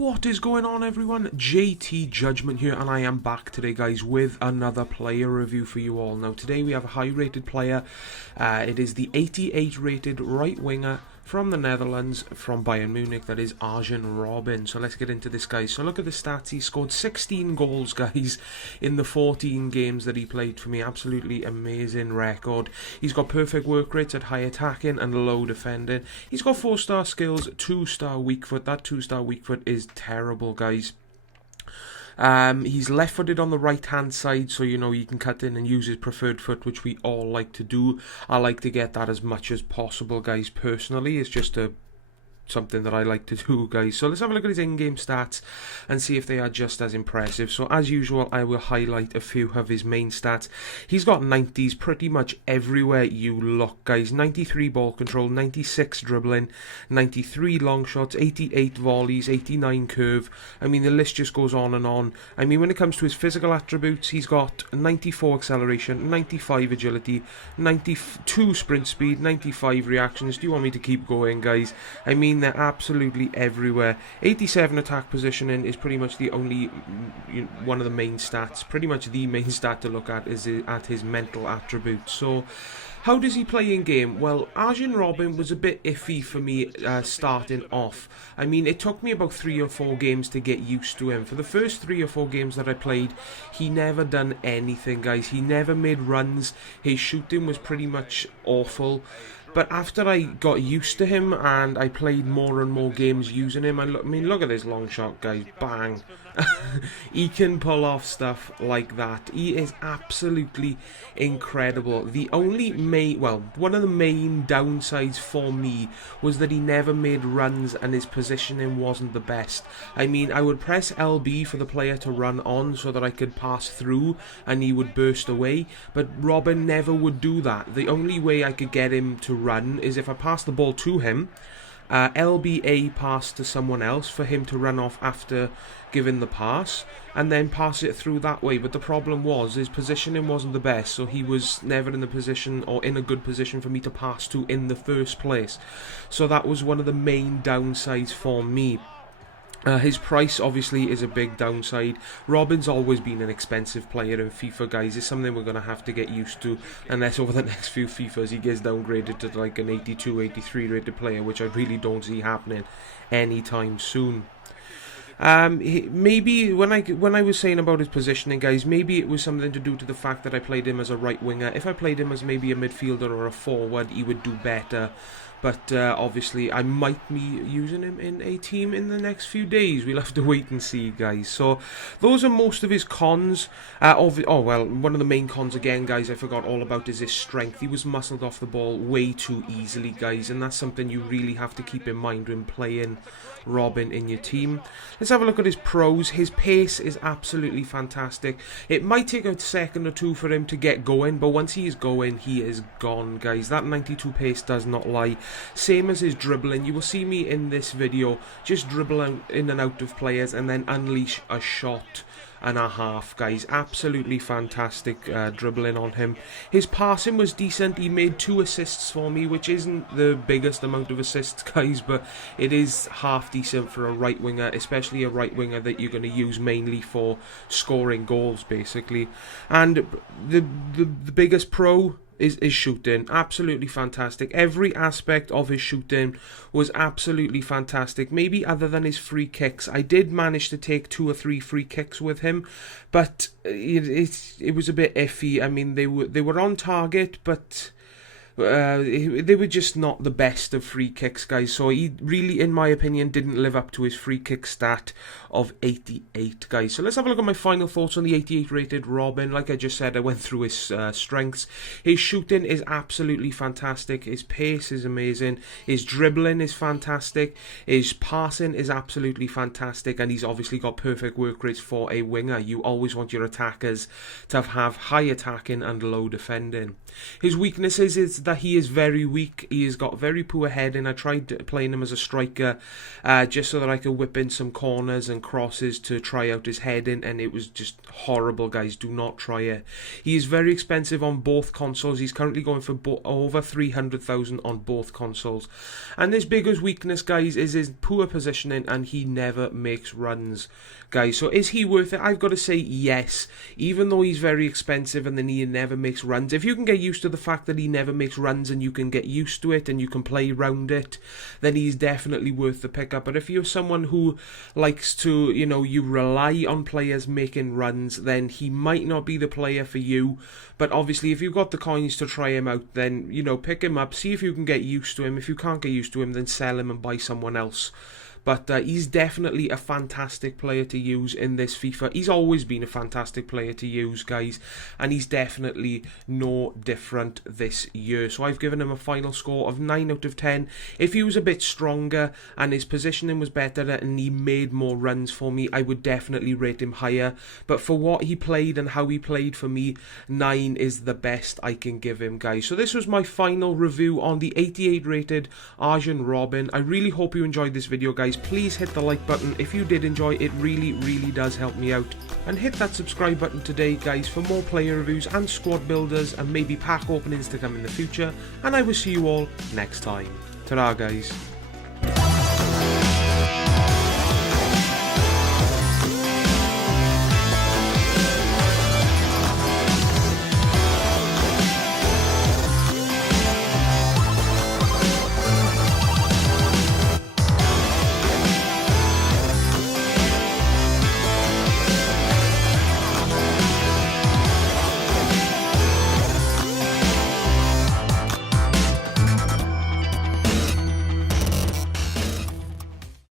What is going on, everyone? JTJudgment here, and I am back today, guys, with another player review for you all. Now, today we have a high-rated player. It is the 88-rated right winger from the Netherlands, from Bayern Munich. That is Arjen Robben. So let's get into this, guys. So look at the stats. He scored 16 goals, guys, in the 14 games that he played for me. Absolutely amazing record. He's got perfect work rates at high attacking and low defending. He's got 4-star skills, 2-star weak foot. That 2-star weak foot is terrible, guys. He's left-footed on the right-hand side, so, you know, he can cut in and use his preferred foot, which we all like to do. I like to get that as much as possible, guys, personally. It's just something that I like to do, guys. So let's have a look at his in-game stats and see if they are just as impressive. So as usual, I will highlight a few of his main stats. He's got 90s pretty much everywhere you look, guys. 93 ball control, 96 dribbling, 93 long shots, 88 volleys, 89 curve. I mean, the list just goes on and on. I mean, when it comes to his physical attributes, he's got 94 acceleration, 95 agility, 92 sprint speed, 95 reactions. Do you want me to keep going, guys? I mean, they're absolutely everywhere. 87 attack positioning is pretty much the only one of the main stats. Pretty much the main stat to look at is at his mental attributes. So how does he play in game? Well, Arjen Robben was a bit iffy for me starting off. I mean, it took me about 3 or 4 games to get used to him. For the first 3 or 4 games that I played, he never done anything, guys. He never made runs. His shooting was pretty much awful. But after I got used to him and I played more and more games using him, I mean, look at this long shot, guys. Bang. He can pull off stuff like that. He is absolutely incredible. The only one of the main downsides for me was that he never made runs and his positioning wasn't the best. I mean, I would press LB for the player to run on so that I could pass through and he would burst away, but Robben never would do that. The only way I could get him to run is if I passed the ball to him, LBA pass to someone else for him to run off after giving the pass, and then pass it through that way. But the problem was his positioning wasn't the best, so he was never in the position or in a good position for me to pass to in the first place. So that was one of the main downsides for me. His price obviously is a big downside. Robben's always been an expensive player in FIFA, guys. It's something we're going to have to get used to, unless over the next few FIFAs he gets downgraded to like an 82, 83 rated player, which I really don't see happening anytime soon. Maybe when I was saying about his positioning, guys, maybe it was something to do to the fact that I played him as a right winger. If I played him as maybe a midfielder or a forward, he would do better. But obviously, I might be using him in a team in the next few days. We'll have to wait and see, guys. So those are most of his cons. One of the main cons again, guys, I forgot all about, is his strength. He was muscled off the ball way too easily, guys, and that's something you really have to keep in mind when playing Robben in your team. Let's have a look at his pros. His pace is absolutely fantastic. It might take a second or two for him to get going, but once he is going, he is gone, guys. That 92 pace does not lie. Same as his dribbling. You will see me in this video just dribble out in and out of players and then unleash a shot and a half, guys. Absolutely fantastic dribbling on him. His passing was decent. He made 2 assists for me, which isn't the biggest amount of assists, guys, but it is half decent for a right winger, especially a right winger that you're going to use mainly for scoring goals, basically. And the biggest pro is shooting. Absolutely fantastic. Every aspect of his shooting was absolutely fantastic. Maybe other than his free kicks. I did manage to take 2 or 3 free kicks with him, but it was a bit iffy. I mean, they were on target, but they were just not the best of free kicks, guys. So he really, in my opinion, didn't live up to his free kick stat of 88, guys. So let's have a look at my final thoughts on the 88 rated Robben. Like I just said, I went through his strengths. His shooting is absolutely fantastic. His pace is amazing. His dribbling is fantastic. His passing is absolutely fantastic. And he's obviously got perfect work rates for a winger. You always want your attackers to have high attacking and low defending. His weaknesses is that he is very weak. He has got very poor heading. I tried playing him as a striker just so that I could whip in some corners and crosses to try out his heading, and it was just horrible, guys. Do not try it. He is very expensive on both consoles. He's currently going for over 300,000 on both consoles. And his biggest weakness, guys, is his poor positioning, and he never makes runs, guys. So is he worth it? I've got to say yes, even though he's very expensive and then he never makes runs. If you can get used to the fact that he never makes runs and you can get used to it and you can play around it, then he's definitely worth the pickup. But if you're someone who likes to, you know, you rely on players making runs, then he might not be the player for you. But obviously, if you've got the coins to try him out, then, you know, pick him up, see if you can get used to him. If you can't get used to him, then sell him and buy someone else. But he's definitely a fantastic player to use in this FIFA. He's always been a fantastic player to use, guys, and he's definitely no different this year. So I've given him a final score of 9 out of 10. If he was a bit stronger and his positioning was better and he made more runs for me, I would definitely rate him higher. But for what he played and how he played for me, 9 is the best I can give him, guys. So this was my final review on the 88 rated Arjen Robben. I really hope you enjoyed this video, guys. Please hit the like button if you did enjoy it. Really does help me out, and hit that subscribe button today, guys, for more player reviews and squad builders and maybe pack openings to come in the future. And I will see you all next time. Ta-ra, guys.